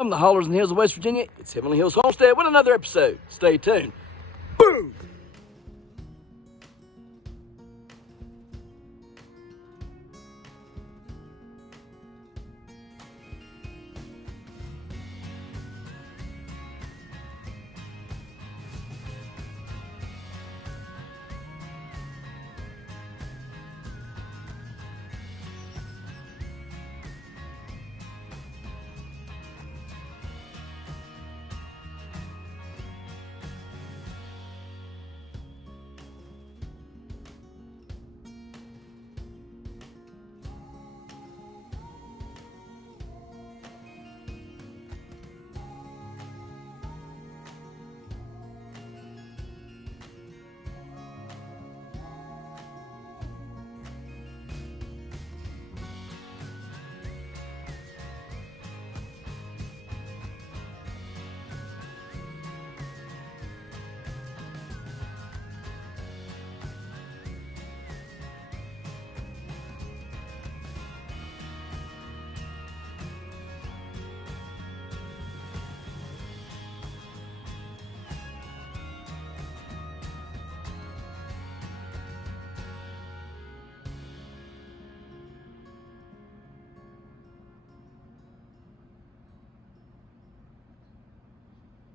From the hollers and hills of West Virginia, it's Heavenly Hills Homestead with another episode. Stay tuned. Boom!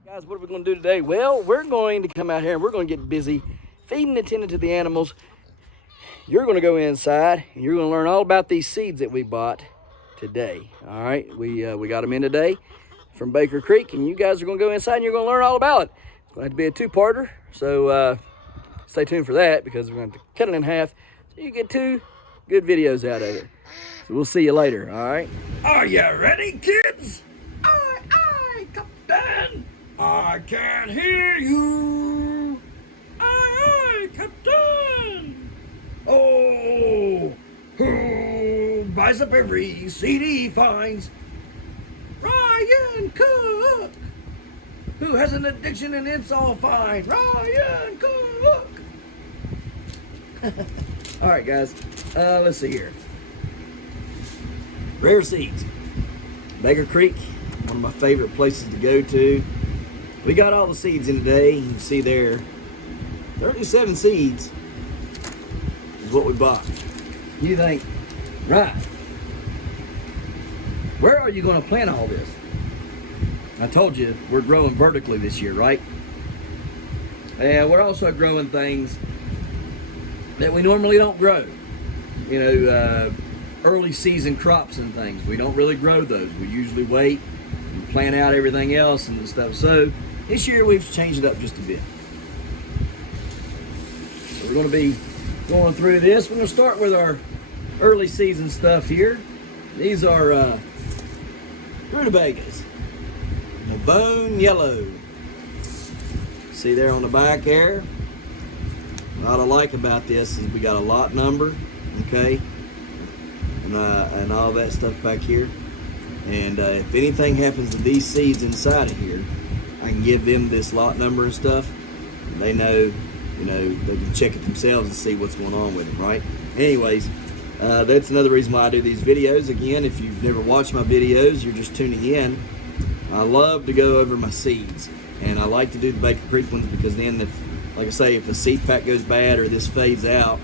Guys, what are we going to do today? Well, we're going to come out here and we're going to get busy feeding and tending to the animals. You're going to go inside and you're going to learn all about these seeds that we bought today. All right, we got them in today from Baker Creek, and you guys are going to go inside and you're going to learn all about it. It's going to have to be a two-parter, so stay tuned for that because we're going to cut it in half so you get two good videos out of it. So we'll see you later, all right? Are you ready, kids? Aye, Captain! I can't hear you. Aye, Captain. Oh, who buys up every seed he finds? Ryan Cook. Who has an addiction and it's all fine? Ryan Cook. All right, guys. Let's see here. Rare Seeds. Baker Creek, one of my favorite places to go to. We got all the seeds in today. You can see there, 37 seeds is what we bought. You think, right, where are you going to plant all this? I told you we're growing vertically this year, right? And we're also growing things that we normally don't grow. You know, early season crops and things. We don't really grow those. We usually wait and plant out everything else and stuff. So this year we've changed it up just a bit. So we're going to be going through this. We're going to start with our early season stuff here. These are rutabagas, Bone Yellow. See there on the back there? What I like about this is we got a lot number, okay, and all that stuff back here. And if anything happens to these seeds inside of here, I can give them this lot number and stuff. And they know, you know, they can check it themselves and see what's going on with them, right? Anyways, that's another reason why I do these videos. Again, if you've never watched my videos, you're just tuning in. I love to go over my seeds, and I like to do the Baker Creek ones because then, if, like I say, if the seed pack goes bad or this fades out,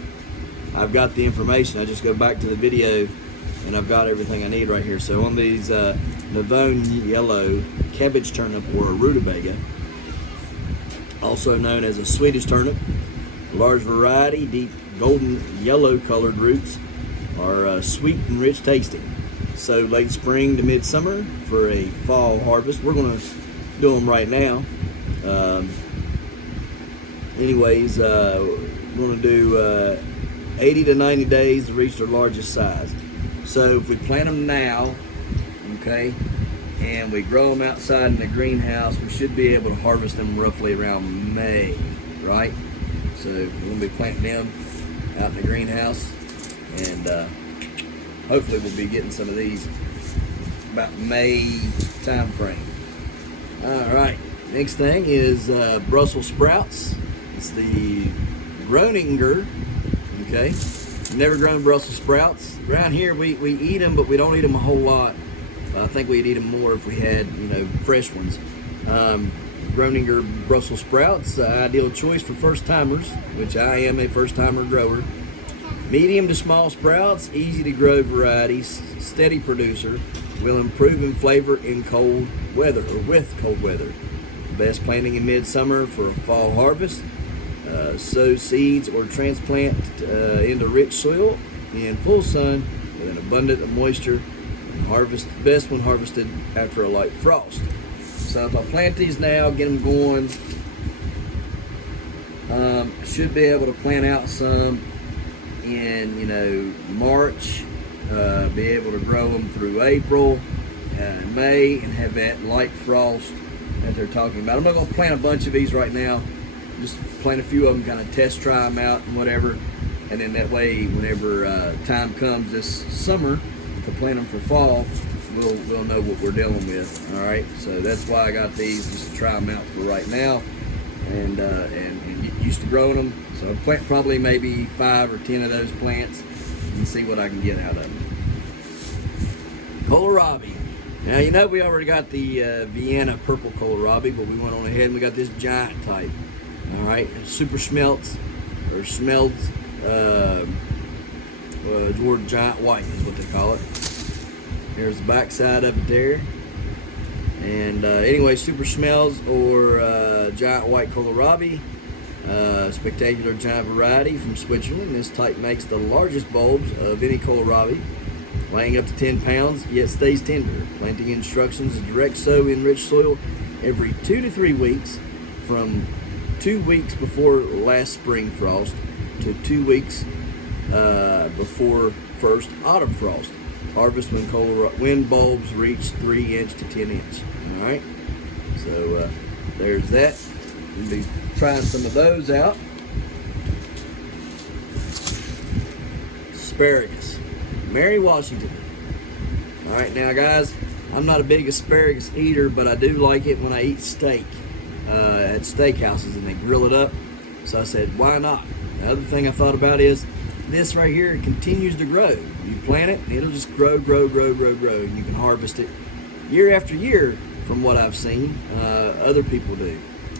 I've got the information. I just go back to the video and I've got everything I need right here. So on these Bone Yellow cabbage turnip, or a rutabaga, also known as a Swedish turnip, a large variety, deep golden yellow colored roots are sweet and rich tasting. So late spring to midsummer for a fall harvest. We're going to do them right now. Anyways, we're going to do 80 to 90 days to reach their largest size. So if we plant them now, okay, and we grow them outside in the greenhouse, we should be able to harvest them roughly around May, right? So we're going to be planting them out in the greenhouse, and hopefully we'll be getting some of these about May time frame. All right, next thing is Brussels sprouts. It's the Groninger, okay? Never grown Brussels sprouts. Around here we eat them, but we don't eat them a whole lot. I think we'd eat them more if we had, fresh ones. Groninger Brussels sprouts, ideal choice for first-timers, which I am a first-timer grower. Medium to small sprouts, easy to grow varieties, steady producer, will improve in flavor in cold weather or with cold weather. Best planting in midsummer for a fall harvest. Sow seeds or transplant into rich soil in full sun with an abundance of moisture. And harvest best when harvested after a light frost. So if I plant these now, get them going, I should be able to plant out some in March. Be able to grow them through April, May, and have that light frost that they're talking about. I'm not going to plant a bunch of these right now. Just plant a few of them, kind of try them out and whatever. And then that way, whenever time comes this summer to plant them for fall, we'll know what we're dealing with. All right, so that's why I got these, just to try them out for right now, and get used to growing them. So I'll plant probably maybe 5 or 10 of those plants and see what I can get out of them. Kohlrabi. Now we already got the Vienna purple Kohlrabi, but we went on ahead and we got this giant type. All right, super schmelz or schmelz. George giant white is what they call it. There's the back side of it there. And anyway, super schmelz or giant white Kohlrabi, spectacular giant variety from Switzerland. This type makes the largest bulbs of any Kohlrabi, weighing up to 10 pounds, yet stays tender. Planting instructions: direct sow in rich soil every 2 to 3 weeks, from 2 weeks before last spring frost to 2 weeks before first autumn frost. Harvest when bulbs reach 3 inch to 10 inch. All right, so there's that. We'll be trying some of those out. Asparagus, Mary Washington. All right, now guys, I'm not a big asparagus eater, but I do like it when I eat steak at steakhouses and they grill it up. So I said, why not? The other thing I thought about is this right here continues to grow. You plant it, and it'll just grow. And you can harvest it year after year, from what I've seen other people do.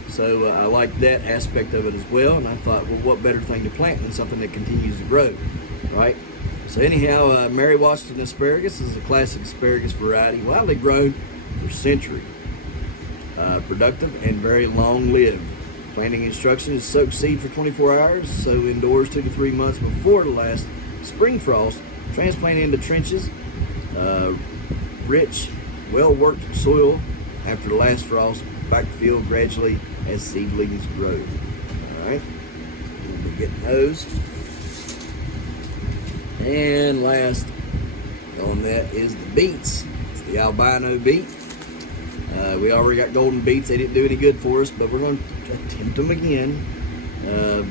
So I like that aspect of it as well. And I thought, well, what better thing to plant than something that continues to grow, right? So anyhow, Mary Washington asparagus is a classic asparagus variety, widely grown for centuries. Productive and very long-lived. Planting instructions: soak seed for 24 hours, sow indoors 2 to 3 months before the last spring frost, transplant into trenches, rich, well-worked soil after the last frost, backfill gradually as seedlings grow. All right, we'll be getting those. And last on that is the beets. It's the albino beet. We already got golden beets. They didn't do any good for us, but we're going to attempt them again.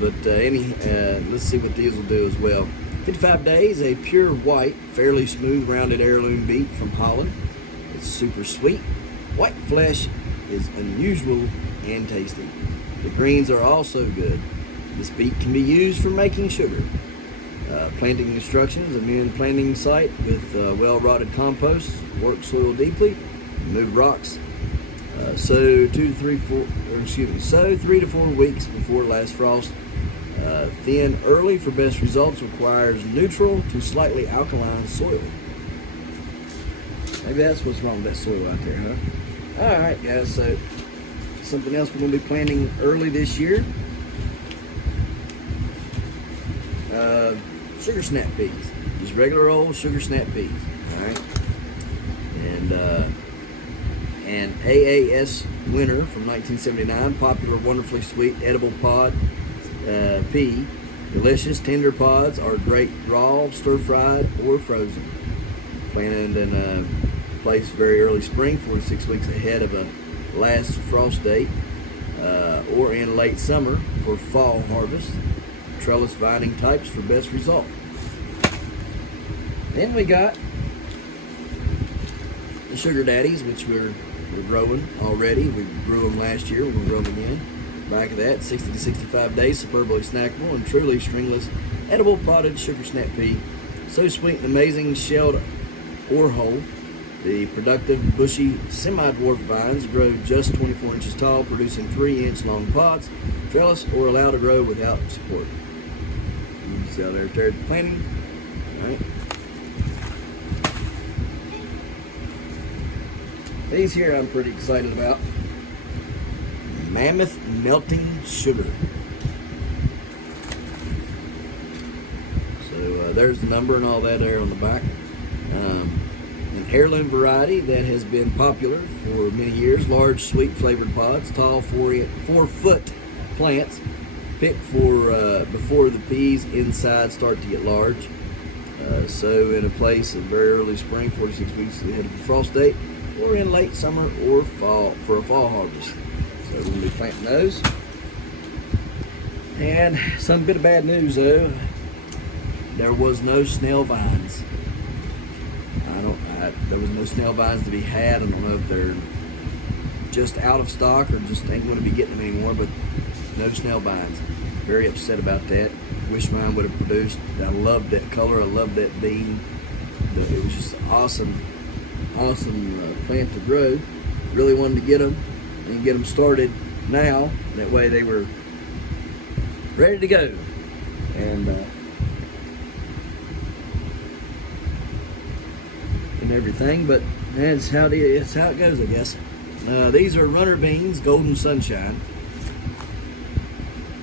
Let's see what these will do as well. 55 days, a pure white, fairly smooth, rounded heirloom beet from Holland. It's super sweet. White flesh is unusual and tasty. The greens are also good. This beet can be used for making sugar. Planting instructions: amend planting site with well-rotted compost. Work soil deeply. Remove rocks. Sow 3 to 4 weeks before last frost. Thin early for best results. Requires neutral to slightly alkaline soil. Maybe that's what's wrong with that soil out there, huh? All right, guys. So something else we're going to be planting early this year. Sugar snap peas. Just regular old sugar snap peas. All right. And AAS winner from 1979, popular, wonderfully sweet, edible pod pea. Delicious, tender pods are great raw, stir-fried, or frozen. Planted in place very early spring, 4 to 6 weeks ahead of a last frost date, or in late summer for fall harvest. Trellis vining types for best result. Then we got the sugar daddies, which we're growing already. We grew them last year. We're going to grow them again. Back of that, 60 to 65 days, superbly snackable and truly stringless, edible potted sugar snap pea. So sweet and amazing, shelled or whole. The productive bushy semi-dwarf vines grow just 24 inches tall, producing 3-inch long pods, trellis, or allowed to grow without support. You can see how they're planting. All right. These here I'm pretty excited about. Mammoth melting sugar. So there's the number and all that there on the back. An heirloom variety that has been popular for many years. Large, sweet flavored pods, tall 4-foot plants, picked for before the peas inside start to get large. Sow in a place of very early spring, 4 to 6 weeks ahead of the frost date, or in late summer or fall for a fall harvest. So we're going to be planting those. And some bit of bad news though, there was no snail vines. There was no snail vines to be had. I don't know if they're just out of stock or just ain't going to be getting them anymore, but no snail vines. Very upset about that. Wish mine would have produced. I loved that color. I loved that bean. It was just awesome plant to grow. Really wanted to get them and get them started now. That way they were ready to go. And everything, but that's how it goes, I guess. These are runner beans, golden sunshine,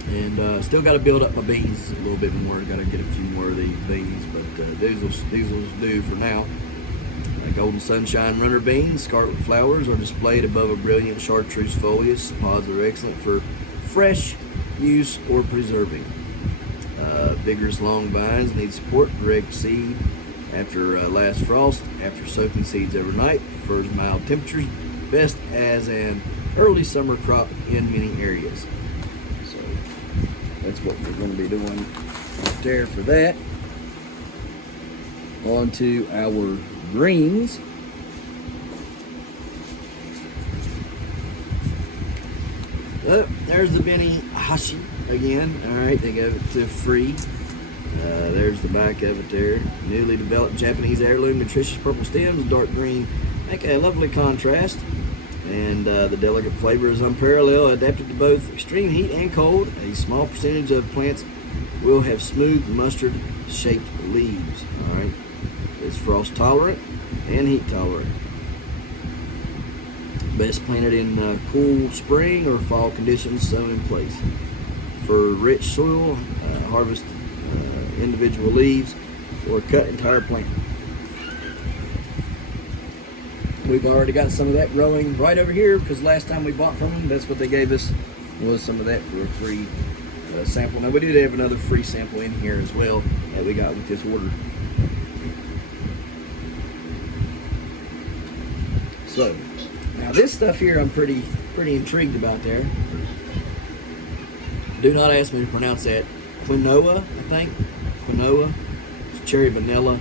and still got to build up my beans a little bit more. Got to get a few more of these beans, but these will do for now. Golden sunshine runner beans, scarlet flowers are displayed above a brilliant chartreuse foliage. Pods are excellent for fresh use or preserving. Vigorous long vines need support. Direct seed after last frost, after soaking seeds overnight. Prefers mild temperatures, best as an early summer crop in many areas. So that's what we're going to be doing right there for that. On to our greens. Oh, there's the Benny Hashi again. All right, they go to free. There's the back of it there. Newly developed Japanese heirloom, nutritious purple stems, dark green, make a lovely contrast. And the delicate flavor is unparalleled, adapted to both extreme heat and cold. A small percentage of plants will have smooth mustard-shaped leaves. All right, it's frost tolerant and heat tolerant. Best planted in cool spring or fall conditions, sown in place. For rich soil, harvest individual leaves or cut entire plant. We've already got some of that growing right over here because last time we bought from them, that's what they gave us, was some of that for a free sample. Now we do have another free sample in here as well that we got with this order. So now this stuff here I'm pretty intrigued about there. Do not ask me to pronounce that. Quinoa, I think. Quinoa. It's cherry vanilla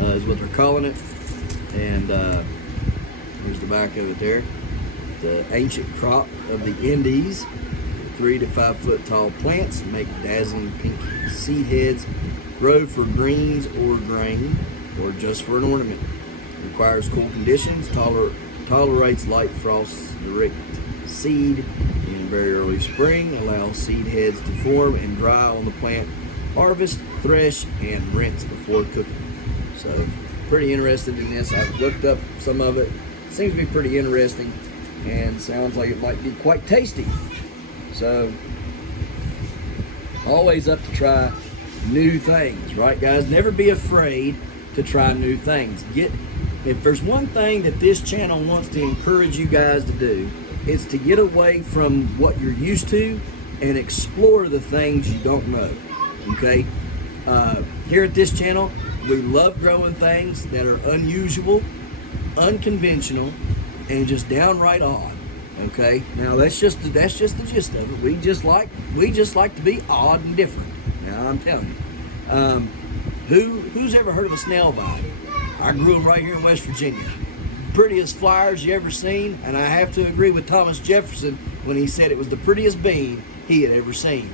is what they're calling it. And here's the back of it there. The ancient crop of the Indies. 3 to 5 foot tall plants make dazzling pink seed heads. Grow for greens or grain or just for an ornament. Requires cool conditions. Tolerates light frosts. Direct seed in very early spring. Allows seed heads to form and dry on the plant. Harvest, thresh, and rinse before cooking. So, pretty interested in this. I've looked up some of it. Seems to be pretty interesting and sounds like it might be quite tasty. So, always up to try new things, right guys? Never be afraid to try new things. If there's one thing that this channel wants to encourage you guys to do, it's to get away from what you're used to and explore the things you don't know. Okay, here at this channel, we love growing things that are unusual, unconventional, and just downright odd. Okay, now that's just the gist of it. We just like to be odd and different. Now I'm telling you, who's ever heard of a snail vine? I grew them right here in West Virginia. Prettiest flowers you ever seen, and I have to agree with Thomas Jefferson when he said it was the prettiest bean he had ever seen.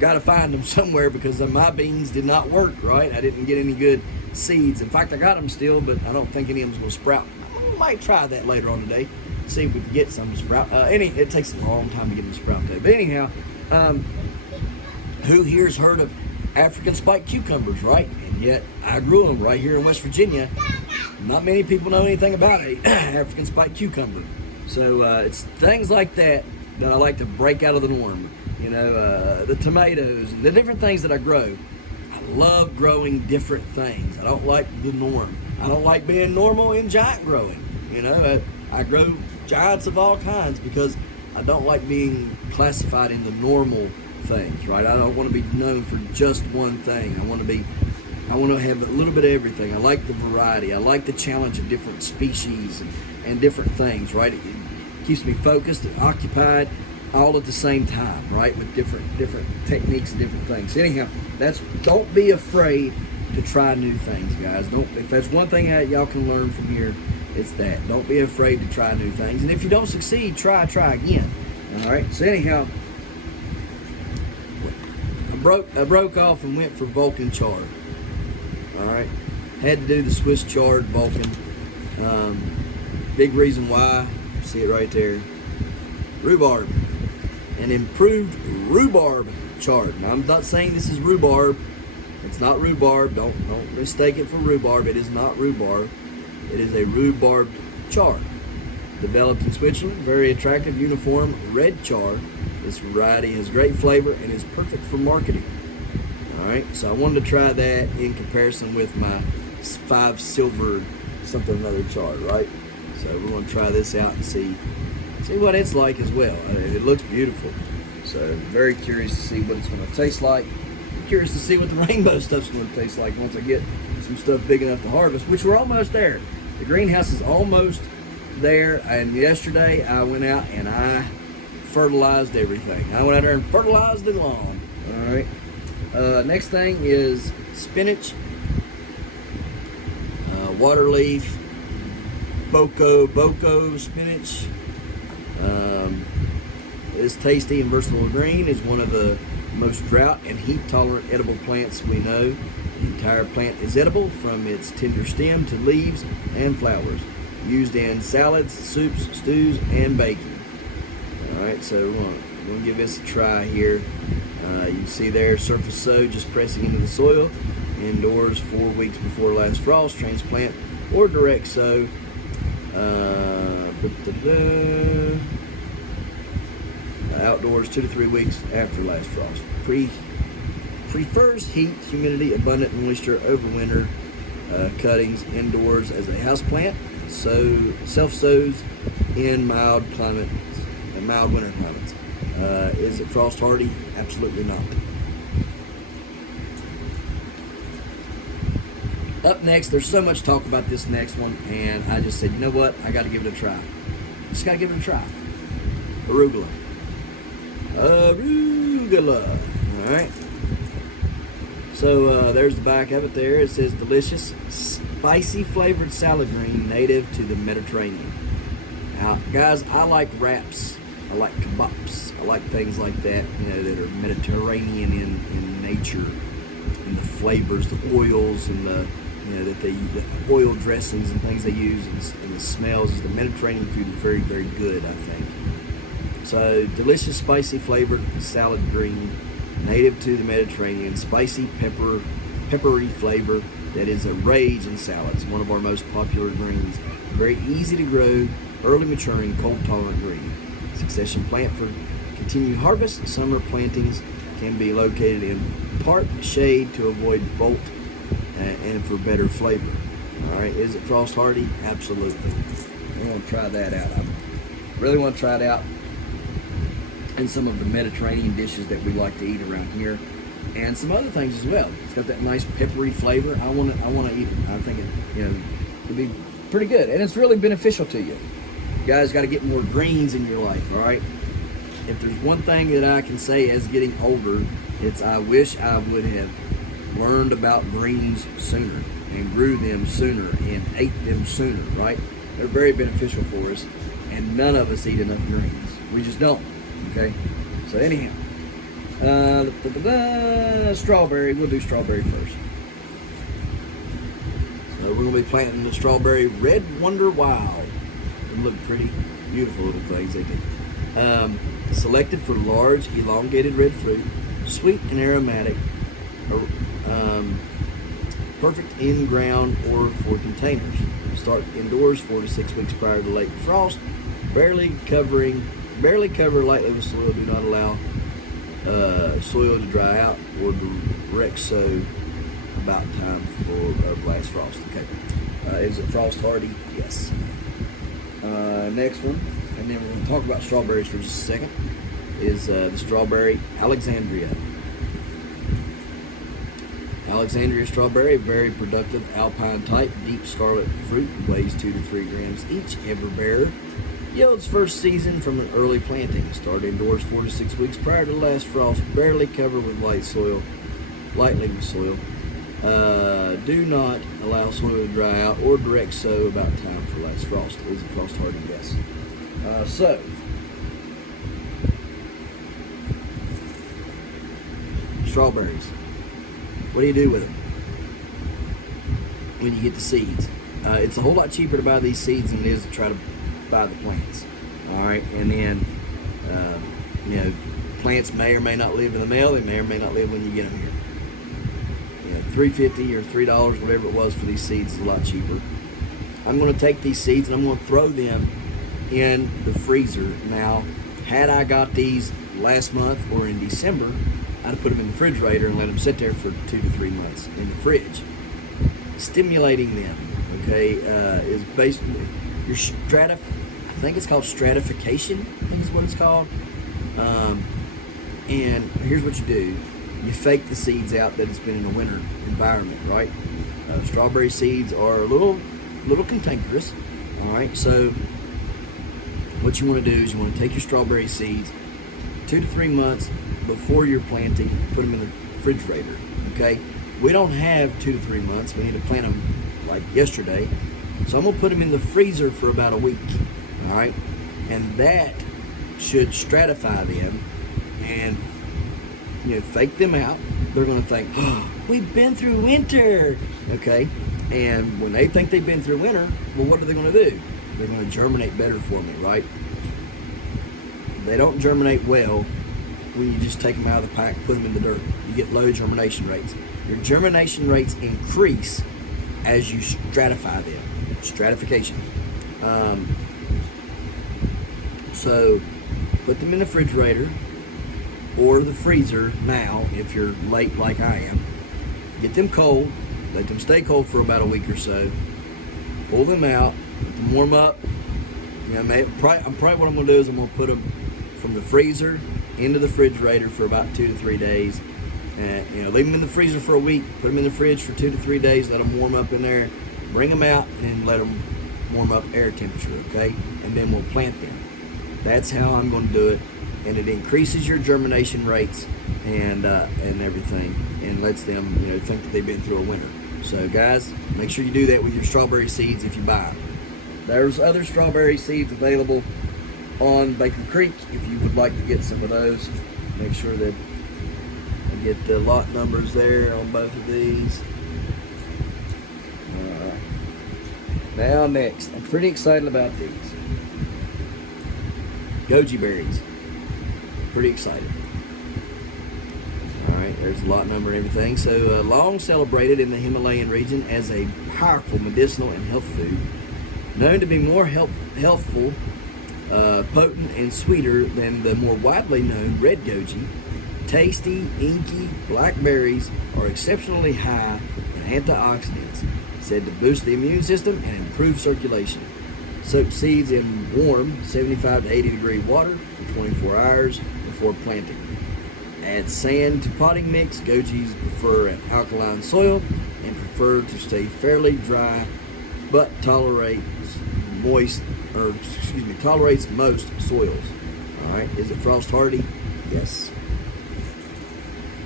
Got to find them somewhere because my beans did not work right. I didn't get any good seeds. In fact, I got them still, but I don't think any of them's gonna sprout. I might try that later on today, see if we can get some to sprout. It takes a long time to get them to sprout though. But anyhow, who here's heard of African spiked cucumbers, right? And yet I grew them right here in West Virginia. Not many people know anything about a African spiked cucumber. So it's things like that I like to break out of the norm. You know, the tomatoes, the different things that I grow. I love growing different things. I don't like the norm. I don't like being normal in giant growing. You know, I grow giants of all kinds because I don't like being classified in the normal things, right? I don't want to be known for just one thing. I want to have a little bit of everything. I like the variety. I like the challenge of different species and different things, right? It keeps me focused and occupied all at the same time, right? With different techniques and different things. Anyhow, don't be afraid to try new things, guys. If there's one thing that y'all can learn from here, it's that. Don't be afraid to try new things. And if you don't succeed, try again. All right. So anyhow, I broke off and went for Vulcan Chard. All right. Had to do the Swiss Chard Vulcan. Big reason why. See it right there. Rhubarb. An improved rhubarb chard. Now I'm not saying this is rhubarb. It's not rhubarb. Don't mistake it for rhubarb. It is not rhubarb. It is a rhubarb chard. Developed in Switzerland, very attractive, uniform red chard. This variety has great flavor and is perfect for marketing. All right, so I wanted to try that in comparison with my 5 silver something or other chard, right? So we're going to try this out and see what it's like as well. It looks beautiful. So very curious to see what it's going to taste like. Curious to see what the rainbow stuff's going to taste like once I get some stuff big enough to harvest, which we're almost there. The greenhouse is almost there, and yesterday I went out and I fertilized everything. I went out there and fertilized the lawn. All right. Next thing is spinach, waterleaf, Coco spinach. This tasty and versatile green is one of the most drought and heat tolerant edible plants we know. The entire plant is edible from its tender stem to leaves and flowers. Used in salads, soups, stews, and baking. Alright, so we're going to give this a try here. You can see there, surface sow, just pressing into the soil. Indoors 4 weeks before last frost, transplant, or direct sow. Outdoors 2 to 3 weeks after last frost. Prefers heat, humidity, abundant moisture over winter. Cuttings indoors as a houseplant. Self-sows in mild winter climates. Is it frost hardy? Absolutely not. Up next, there's so much talk about this next one, and I just said, you know what? I got to give it a try. Just got to give it a try. Arugula. All right. So there's the back of it there. It says delicious, spicy flavored salad green native to the Mediterranean. Now, guys, I like wraps. I like kebabs. I like things like that, you know, that are Mediterranean in nature, and the flavors, the oils, and the, you know, that they use, the oil dressings and things they use, and the smells. The Mediterranean food is very, very good, I think. So delicious, spicy flavored salad green, native to the Mediterranean, spicy peppery flavor that is a rage in salads. One of our most popular greens. Very easy to grow, early maturing, cold tolerant green. Succession plant for continued harvest. Summer plantings can be located in part shade to avoid bolt and for better flavor. All right, is it frost hardy? Absolutely. I want to try that out. I really want to try it out and some of the Mediterranean dishes that we like to eat around here, and some other things as well. It's got that nice peppery flavor. I want to eat it. I think it'd be pretty good, and it's really beneficial to you. You guys got to get more greens in your life. All right. If there's one thing that I can say as getting older, it's I wish I would have learned about greens sooner and grew them sooner and ate them sooner. Right? They're very beneficial for us, and none of us eat enough greens. We just don't. Okay, so anyhow, strawberry. We'll do strawberry first. we're going to be planting the strawberry Red Wonder Wild. They look pretty beautiful little things, they do. Selected for large, elongated red fruit, sweet and aromatic, perfect in ground or for containers. Start indoors 4 to 6 weeks prior to late frost. Barely cover lightly with soil. Do not allow soil to dry out or direct sow about time for last frost. Okay, is it frost hardy? Yes. Next one, and then we're going to talk about strawberries for just a second, is the strawberry Alexandria. Alexandria strawberry, very productive alpine type, deep scarlet fruit, weighs 2 to 3 grams each. Ever bearer. Yields first season from an early planting. Start indoors 4 to 6 weeks prior to last frost. Barely cover with lightly with soil. Do not allow soil to dry out or direct sow about time for last frost. Is it frost hardy? Yes. So, strawberries. What do you do with them when you get the seeds? It's a whole lot cheaper to buy these seeds than it is to try to buy the plants. All right, and then plants may or may not live in the mail. They may or may not live when you get them here. $3.50 or $3, whatever it was for these seeds, is a lot cheaper. I'm going to take these seeds and I'm going to throw them in the freezer. Now, had I got these last month or in December, I'd have put them in the refrigerator and let them sit there for 2 to 3 months in the fridge. Stimulating them, okay, is basically your I think it's called stratification, I think is what it's called. And here's what you do. You fake the seeds out that it's been in a winter environment, right? Strawberry seeds are a little cantankerous, all right? So what you want to do is you want to take your strawberry seeds 2 to 3 months before you're planting, put them in the refrigerator, okay? We don't have 2 to 3 months. We need to plant them like yesterday. So I'm going to put them in the freezer for about a week, all right? And that should stratify them and fake them out. They're going to think, oh, we've been through winter, okay? And when they think they've been through winter, well, what are they going to do? They're going to germinate better for me, right? They don't germinate well when you just take them out of the pack, put them in the dirt. You get low germination rates. Your germination rates increase as you stratify them. Stratification. So put them in the refrigerator or the freezer now if you're late like I am. Get them cold. Let them stay cold for about a week or so. Pull them out. Let them warm up. Probably what I'm going to do is I'm going to put them from the freezer into the refrigerator for about 2 to 3 days. And leave them in the freezer for a week. Put them in the fridge for 2 to 3 days. Let them warm up in there. Bring them out and let them warm up air temperature, okay? And then we'll plant them. That's how I'm going to do it. And it increases your germination rates and everything, and lets them think that they've been through a winter. So guys, make sure you do that with your strawberry seeds if you buy them. There's other strawberry seeds available on Baker Creek if you would like to get some of those. Make sure that I get the lot numbers there on both of these. Now next, I'm pretty excited about these. Goji berries. Pretty excited. Alright, there's the lot number and everything. So long celebrated in the Himalayan region as a powerful medicinal and health food. Known to be more healthful, potent, and sweeter than the more widely known red goji. Tasty, inky blackberries are exceptionally high in antioxidants, said to boost the immune system and improve circulation. Soak seeds in warm 75 to 80 degree water for 24 hours before planting. Add sand to potting mix. Gojis prefer an alkaline soil and prefer to stay fairly dry, but tolerates most soils. All right, is it frost hardy? Yes.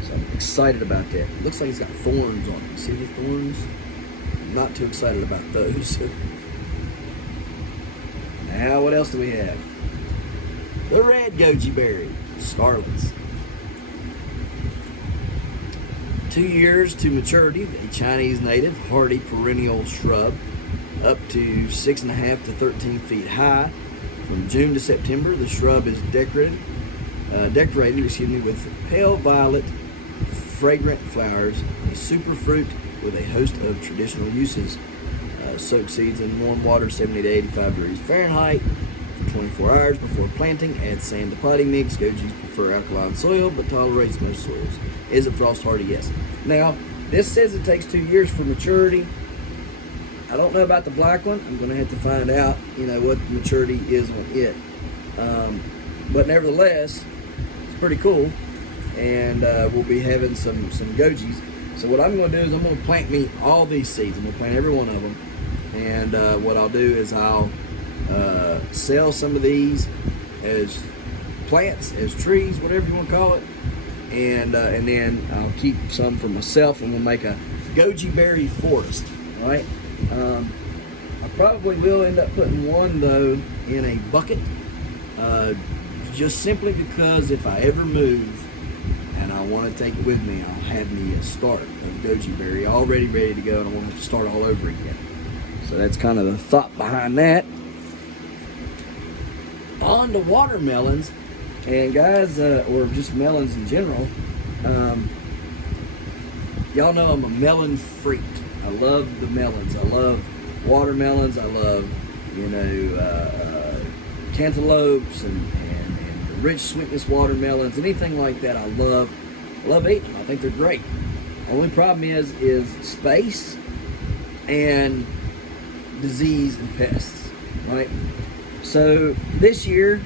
So I'm excited about that. It looks like it's got thorns on it. See the thorns? I'm not too excited about those. Now, what else do we have? The red goji berry, scarlets. 2 years to maturity, a Chinese native, hardy perennial shrub, up to 6.5 to 13 feet high. From June to September, the shrub is decorated with pale violet, fragrant flowers, a superfruit with a host of traditional uses. Soak seeds in warm water, 70 to 85 degrees Fahrenheit, for 24 hours before planting. Add sand to potting mix. Gojis prefer alkaline soil, but tolerates most soils. Is it frost hardy? Yes. Now, this says it takes 2 years for maturity. I don't know about the black one. I'm going to have to find out, what the maturity is on it. But nevertheless, it's pretty cool. And we'll be having some Gojis. So what I'm going to do is I'm going to plant me all these seeds. I'm going to plant every one of them. And what I'll do is I'll sell some of these as plants, as trees, whatever you want to call it. And then I'll keep some for myself, and we'll make a goji berry forest. All right. I probably will end up putting one though in a bucket, just simply because if I ever move and I want to take it with me, I'll have me a start of goji berry already ready to go, and I won't have to start all over again. So that's kind of the thought behind that. On to watermelons, and guys, or just melons in general. Y'all know I'm a melon freak. I love the melons. I love watermelons. I love, cantaloupes and rich sweetness watermelons, anything like that. I love eating them. I think they're great. Only problem is space and disease and pests, right? So this year,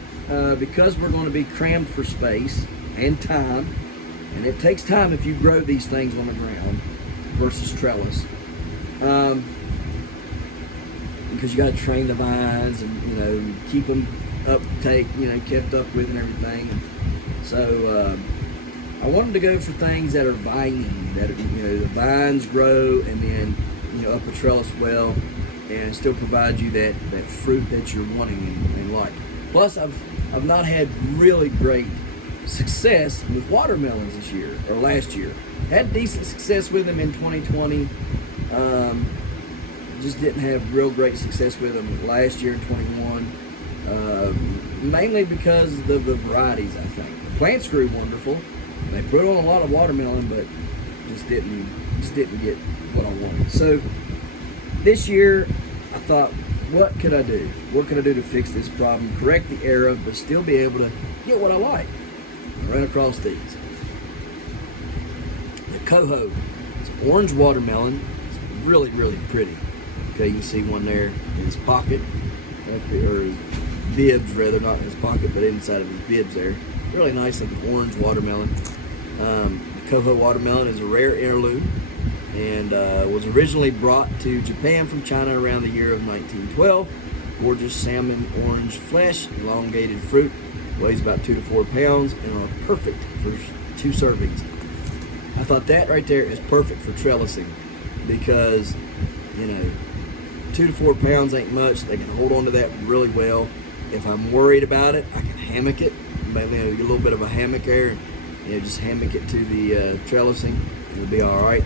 because we're going to be crammed for space and time, and it takes time if you grow these things on the ground versus trellis, because you got to train the vines and keep them kept up with and everything. And so I wanted to go for things that are vining, that the vines grow and then up a trellis well, and still provide you that fruit that you're wanting and like. Plus, I've not had really great success with watermelons this year or last year. Had decent success with them in 2020. Just didn't have real great success with them last year in 21. Mainly because of the varieties, I think. The plants grew wonderful. They put on a lot of watermelon, but just didn't get what I wanted. So this year, I thought, what could I do? What could I do to fix this problem, correct the error, but still be able to get what I like? I ran across these. The Coho. It's orange watermelon. It's really, really pretty. Okay, you can see one there in his pocket, or his bibs rather, not in his pocket, but inside of his bibs there. Really nice looking orange watermelon. The Coho watermelon is a rare heirloom and was originally brought to Japan from China around the year of 1912. Gorgeous salmon orange flesh, elongated fruit, weighs about 2 to 4 pounds, and are perfect for 2 servings. I thought that right there is perfect for trellising because 2 to 4 pounds ain't much. They can hold on to that really well. If I'm worried about it, I can hammock it. Maybe get a little bit of a hammock there, and just hammock it to the trellising. It'll be all right.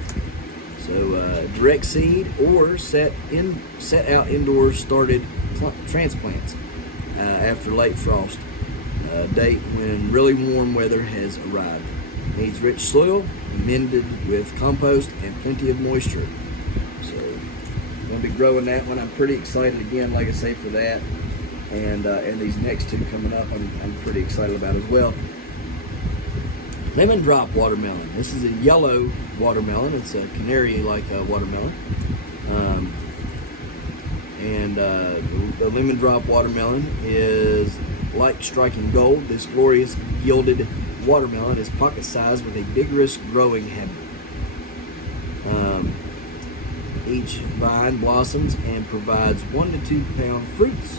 So direct seed or set out indoors started transplants after late frost date when really warm weather has arrived. Needs rich soil, amended with compost and plenty of moisture. So I'm going to be growing that one. I'm pretty excited again, like I say, for that. And these next two coming up, I'm pretty excited about as well. Lemon drop watermelon. This is a yellow watermelon. It's a canary-like watermelon. The lemon drop watermelon is like striking gold. This glorious gilded watermelon is pocket-sized with a vigorous growing habit. Each vine blossoms and provides 1 to 2 pound fruits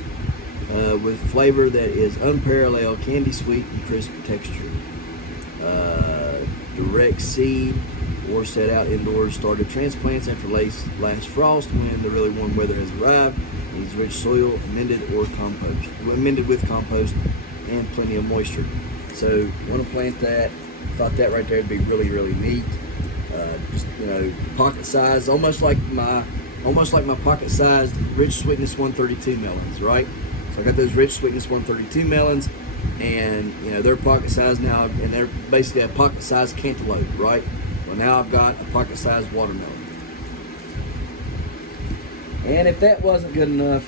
with flavor that is unparalleled, candy sweet and crisp texture. Direct seed or set out indoors started transplants after last frost when the really warm weather has arrived. Needs rich soil, amended with compost and plenty of moisture. So want to plant that. Thought that right there would be really, really neat. Just, you know, pocket size, almost like my pocket-sized Rich Sweetness 132 melons, right? So I got those Rich Sweetness 132 melons, and you know they're pocket-sized now, and they're basically a pocket-sized cantaloupe, right? Well, now I've got a pocket-sized watermelon. And if that wasn't good enough,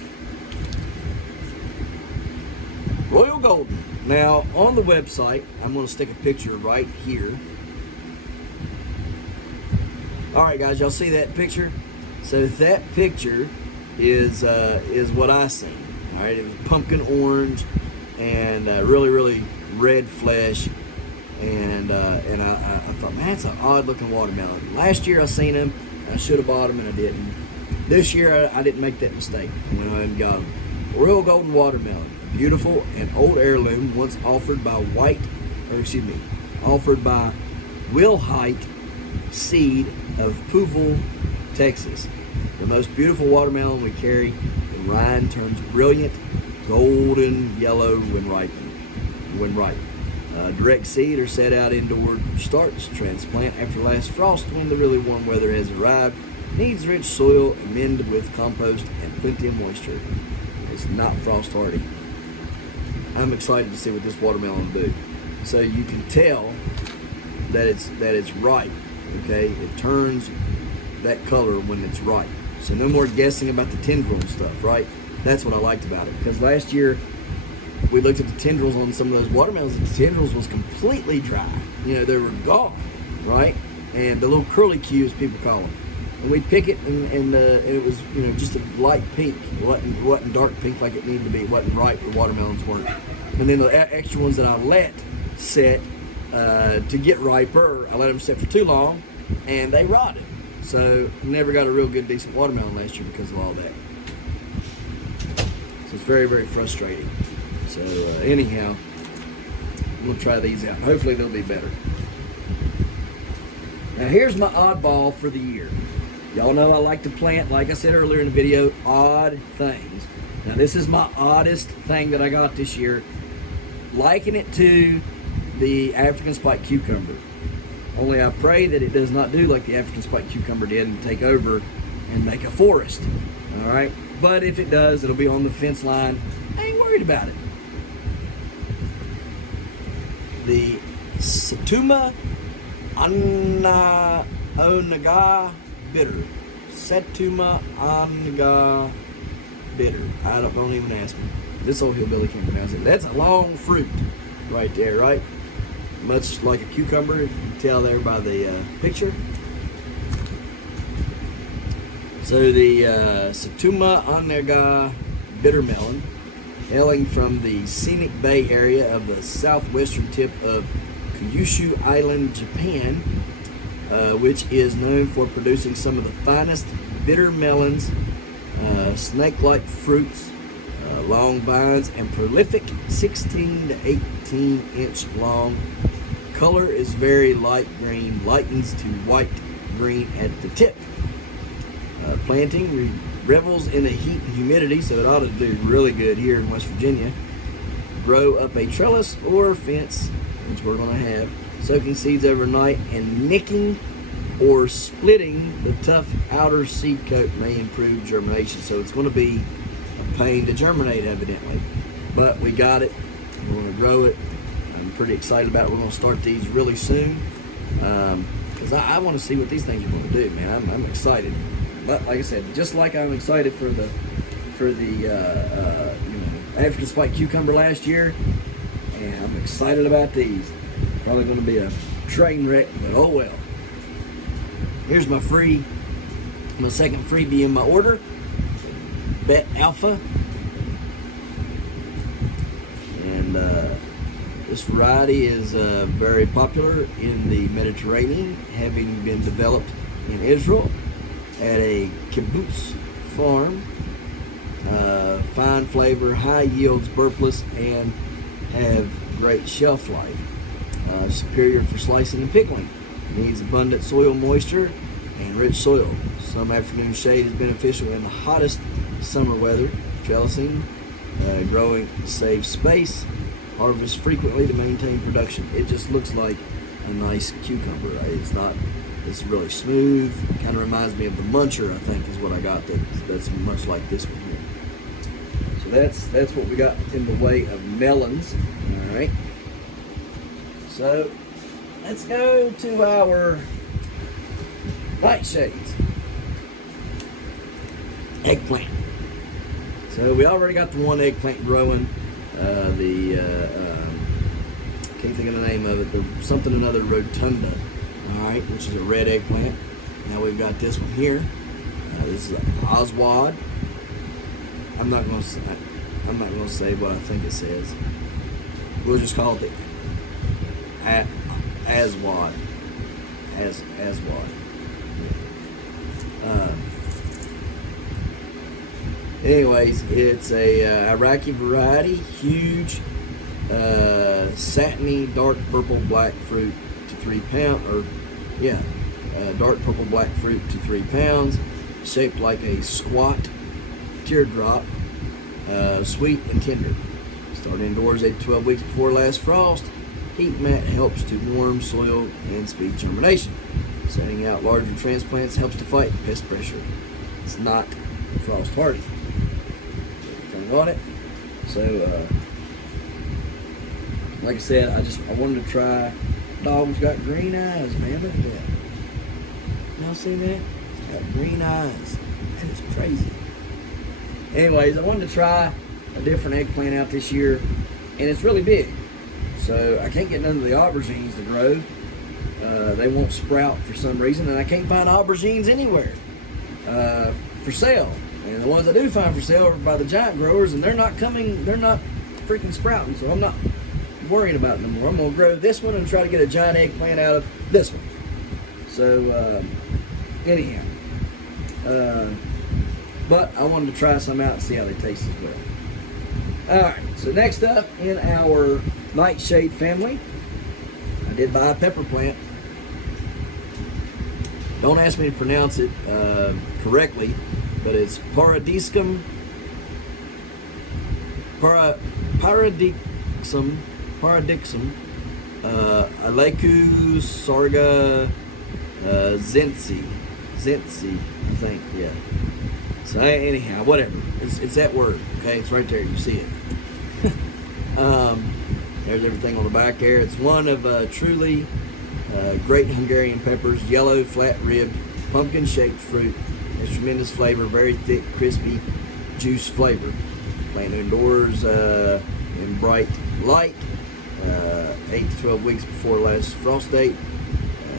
Royal Golden. Now on the website, I'm going to stick a picture right here. All right, guys, y'all see that picture? So that picture is what I seen. All right, it was pumpkin orange and really, really red flesh, and I thought, man, that's an odd looking watermelon. Last year I seen them, I should have bought them and I didn't. This year I didn't make that mistake. I went ahead and got them. Royal Golden watermelon, a beautiful and old heirloom, once offered by Will Height Seed of Puville, Texas. The most beautiful watermelon we carry. The rind turns brilliant golden yellow when ripe. Direct seed or set out indoor starts. Transplant after last frost when the really warm weather has arrived. Needs rich soil, amend with compost and plenty of moisture. It's not frost hardy. I'm excited to see what this watermelon will do. So you can tell that it's ripe. Okay, it turns that color when it's ripe. So no more guessing about the tendril and stuff, right? That's what I liked about it. Because last year we looked at the tendrils on some of those watermelons, and the tendrils was completely dry. You know, they were gone, right? And the little curly Q, as people call them. And we'd pick it, and it was, you know, just a light pink. It wasn't dark pink like it needed to be. It wasn't ripe. The watermelons weren't. And then the extra ones that I let set to get riper, I let them sit for too long, and they rotted. So never got a real good, decent watermelon last year because of all that. So it's very, very frustrating. So anyhow, I'm gonna try these out. Hopefully they'll be better. Now here's my oddball for the year. Y'all know I like to plant, like I said earlier in the video, odd things. Now this is my oddest thing that I got this year. Liken it to the African spiked cucumber. Only I pray that it does not do like the African spiked cucumber did and take over and make a forest. All right, but if it does, it'll be on the fence line. I ain't worried about it. The Satuma Naga bitter. Satuma Naga bitter. Don't even ask me. This old hillbilly can't pronounce it. That's a long fruit right there, right? Much like a cucumber, if you can tell there by the picture. So the Satuma Naga bitter melon, hailing from the scenic bay area of the southwestern tip of Kyushu Island, Japan, which is known for producing some of the finest bitter melons, snake-like fruits, long vines, and prolific 16 to 18 inch long. Color is very light green, lightens to white green at the tip. Planting revels in the heat and humidity, so it ought to do really good here in West Virginia. Grow up a trellis or fence, which we're going to have, soaking seeds overnight, and nicking or splitting the tough outer seed coat may improve germination. So it's going to be a pain to germinate, evidently, but we got it. We're going to grow it. I'm pretty excited about it. We're going to start these really soon because I want to see what these things are going to do, man. I'm excited. But like I said, just like I'm excited for the African spiked cucumber last year, and I'm excited about these. Probably going to be a train wreck, but oh well. Here's my second freebie in my order. Bet Alpha. And this variety is very popular in the Mediterranean, having been developed in Israel at a kibbutz farm. Fine flavor, high yields, burpless, and have great shelf life. Superior for slicing and pickling. Needs abundant soil moisture and rich soil. Some afternoon shade is beneficial in the hottest summer weather. Trellising, growing saves space. Harvest frequently to maintain production. It just looks like a nice cucumber, right? It's not It's really smooth. Kind of reminds me of the Muncher, I think, is what I got. That's much like this one here. So that's what we got in the way of melons. All right. So let's go to our nightshades. Eggplant. So we already got the one eggplant growing. Can't think of the name of it. The something another rotunda. All right, which is a red eggplant. Now we've got this one here. This is Oswald. I'm not gonna say what I think it says. We'll just call it the Aswad. Aswad. Anyways, it's a Iraqi variety, huge, satiny, dark purple black fruit to 3 pounds, dark purple black fruit to 3 pounds, shaped like a squat teardrop, sweet and tender. Start indoors 8 to 12 weeks before last frost. Heat mat helps to warm soil and speed germination. Setting out larger transplants helps to fight pest pressure. It's not frost hardy. Everything on it. So, like I said, I wanted to try. Dog's got green eyes, man. Look at that. Y'all see that? It's got green eyes. That is crazy. Anyways, I wanted to try a different eggplant out this year, and it's really big. So I can't get none of the aubergines to grow. They won't sprout for some reason, and I can't find aubergines anywhere for sale. And the ones I do find for sale are by the giant growers, and they're not freaking sprouting, so I'm not worrying about it no more. I'm going to grow this one and try to get a giant eggplant out of this one. So, anyhow. But I wanted to try some out and see how they taste as well. Alright, so next up in our nightshade family, I did buy a pepper plant. Don't ask me to pronounce it correctly, but it's Paradiscum Aleku Sarga Zensi, I think, yeah. So anyhow, whatever. It's that word, okay? It's right there. You see it. There's everything on the back there. It's one of truly great Hungarian peppers, yellow, flat-ribbed, pumpkin-shaped fruit. Has tremendous flavor, very thick, crispy, juice flavor. Plant indoors in bright light, 8 to 12 weeks before last frost date.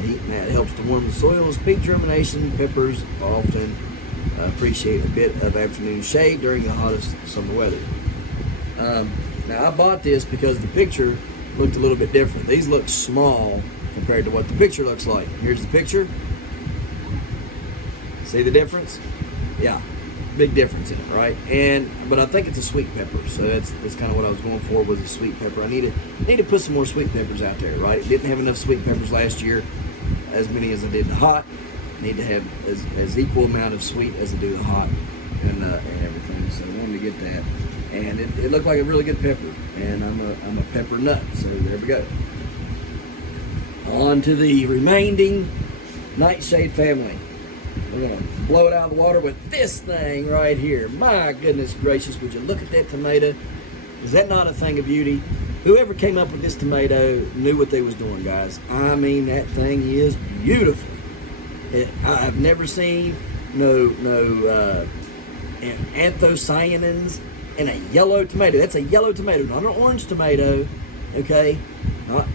Heat mat helps to warm the soil and speed germination. Peppers often appreciate a bit of afternoon shade during the hottest summer weather. Now I bought this because the picture looked a little bit different. These look small compared to what the picture looks like. Here's the picture. See the difference? Yeah, big difference in it, right? But I think it's a sweet pepper, so that's kind of what I was going for, was a sweet pepper. I need to put some more sweet peppers out there, right? It didn't have enough sweet peppers last year, as many as I did the hot. Need to have as equal amount of sweet as I do the hot and everything. So I wanted to get that, and it looked like a really good pepper, and I'm a pepper nut. So there we go. On to the remaining nightshade family. We're gonna blow it out of the water with this thing right here. My goodness gracious, would you look at that tomato? Is that not a thing of beauty? Whoever came up with this tomato knew what they was doing, guys. I mean, that thing is beautiful. I've never seen no anthocyanins in a yellow tomato. That's a yellow tomato, not an orange tomato, okay?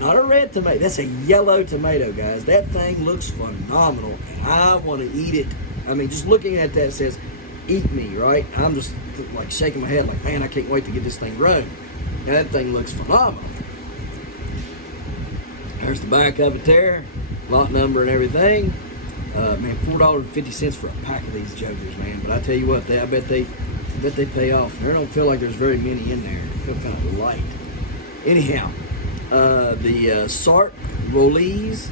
Not a red tomato. That's a yellow tomato, guys. That thing looks phenomenal, and I want to eat it. I mean, just looking at that says, eat me, right? I'm just like shaking my head like, man, I can't wait to get this thing grown. That thing looks phenomenal. There's the back of it there, lot number and everything. Man, $4.50 for a pack of these juggers, man. But I tell you what, I bet they pay off. There don't feel like there's very many in there. They feel kind of light. Anyhow, the Sart Rollies,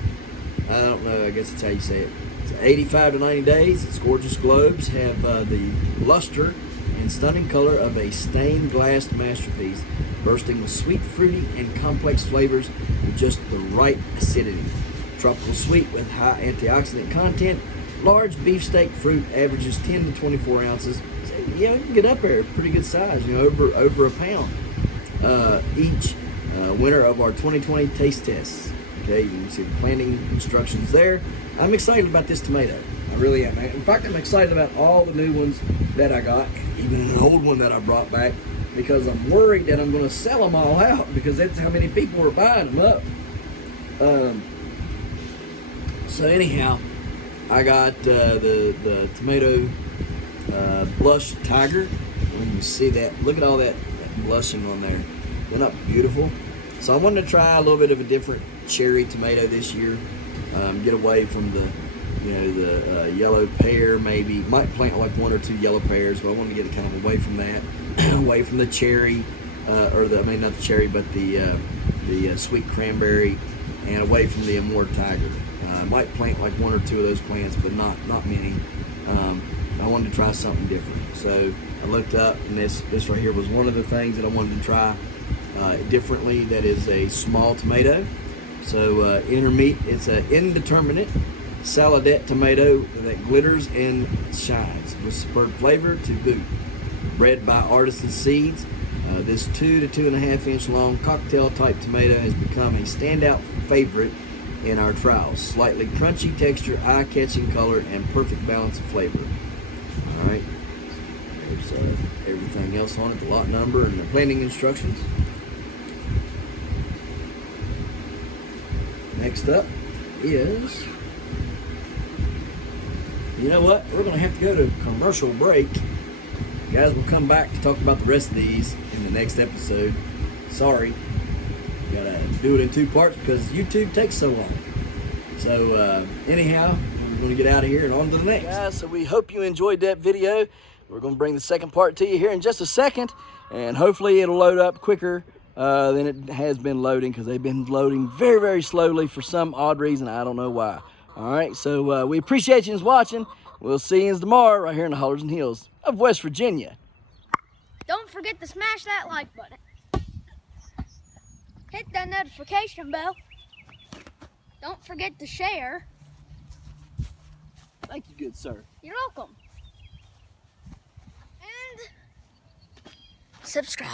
I don't know, I guess that's how you say it. It's 85 to 90 days. Its gorgeous globes have the luster and stunning color of a stained glass masterpiece, bursting with sweet, fruity, and complex flavors with just the right acidity. Tropical sweet with high antioxidant content. Large beefsteak fruit averages 10 to 24 ounces. So, yeah, we can get up there, pretty good size, you know, over a pound each. Winner of our 2020 taste tests. Okay, you can see the planting instructions there. I'm excited about this tomato. I really am. In fact, I'm excited about all the new ones that I got, even an old one that I brought back, because I'm worried that I'm going to sell them all out because that's how many people are buying them up. So anyhow, I got the tomato blush tiger. You can see that. Look at all that blushing on there. They're not beautiful. So I wanted to try a little bit of a different cherry tomato this year. Get away from the, you know, the yellow pear maybe. Might plant like 1 or 2 yellow pears, but I wanted to get it kind of away from that, away from the cherry, not the cherry, but the sweet cranberry, and away from the Amur tiger. I might plant like 1 or 2 of those plants, but not many. I wanted to try something different. So I looked up, and this right here was one of the things that I wanted to try differently. That is a small tomato. So it's an indeterminate saladette tomato that glitters and shines with superb flavor to boot. Bred by Artisan Seeds, this 2 to 2.5 inch long cocktail type tomato has become a standout favorite in our trials. Slightly crunchy texture, eye-catching color, and perfect balance of flavor. All right, there's everything else on it, the lot number and the planting instructions. Next up is, you know what, we're going to have to go to commercial break. Guys, we'll come back to talk about the rest of these in the next episode. Sorry, gotta do it in 2 parts because YouTube takes so long. So anyhow, we're going to get out of here and on to the next. Guys, so we hope you enjoyed that video. We're going to bring the second part to you here in just a second, and hopefully it'll load up quicker than it has been loading, because they've been loading very, very slowly for some odd reason. I don't know why. All right, so we appreciate you watching. We'll see you tomorrow right here in the Hollers and Hills of West Virginia. Don't forget to smash that like button. Hit that notification bell. Don't forget to share. Thank you, good sir. You're welcome. And subscribe.